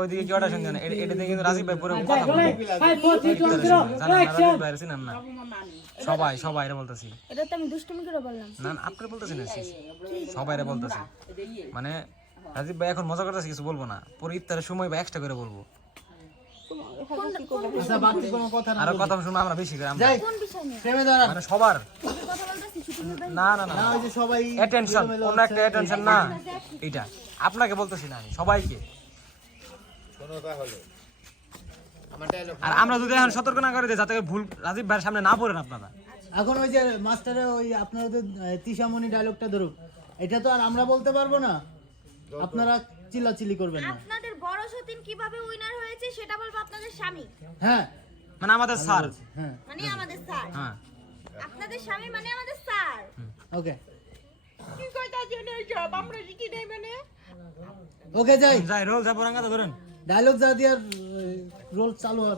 ওইদিকে কি অর্ডার শুনছেন এটা কিন্তু রাজীব ভাই পুরো কথা বলবে। না, রাজীব ভাই চিনেন না। সবাই সবাই এটা বলতেছি। এটা তো আমি দুষ্টুমি করে বললাম। না না, আপনি বলতেছেন সবাই এটা বলতেছি। মানে রাজীব ভাই এখন মজা করতেছে কিছু বলব না। পরে ইফতারের সময় বা এক্সট্রা করে বলব। আচ্ছা আর কথা শুনব আমরা বেশি করে মানে সবার। না না না। না ওই যে সবাই অ্যাটেনশন একটা অ্যাটেনশন না। এইটা। আপনাকে বলতেছি না আমি সবাইকে। আর আমরা যদি এখন সতর্ক না করে দিই যাতে ভুল রাজীব ভাইয়ের সামনে না পড়েন আপনারা। এখন ওই যে মাস্টারে ওই আপনারা তো তিসামণি ডায়লগটা ধরুক। এটা তো আর আমরা বলতে পারব না। আপনারা চিল্লাচিল্লি করবেন না। আপনাদের বড় সতীন কীভাবে উইনার হয়েছে সেটা বলব আপনাদের স্বামী। হ্যাঁ। মানে আমাদের স্যার। হ্যাঁ। মানে আমাদের স্যার। হ্যাঁ। আপনাদের স্বামী মানে আমাদের স্যার। ওকে। কি কইতা জেনে সব আমরা শিখি নাই মানে? ওকে যাই। যাই রোল যাব রাঙ্গাতে ধরেন। ডায়লগ যা দিয়ে রোল চালু হয়